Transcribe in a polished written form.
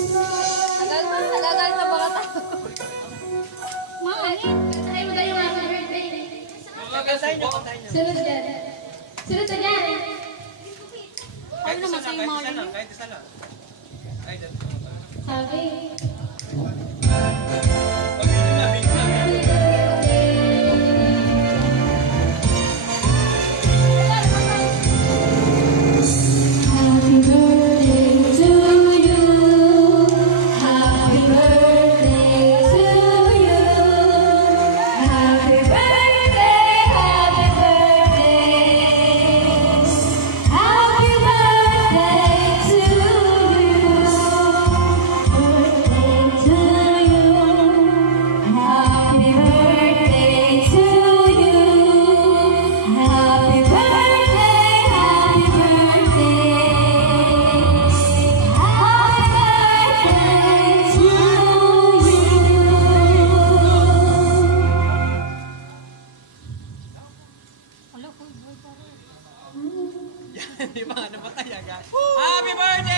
Nagagal pa mga tao. Kantahin mo tayo happy birthday. Sunod yan. Sunod na yan. Kahit isa lang. Sabi. Di ba? Namatay agad. Happy birthday!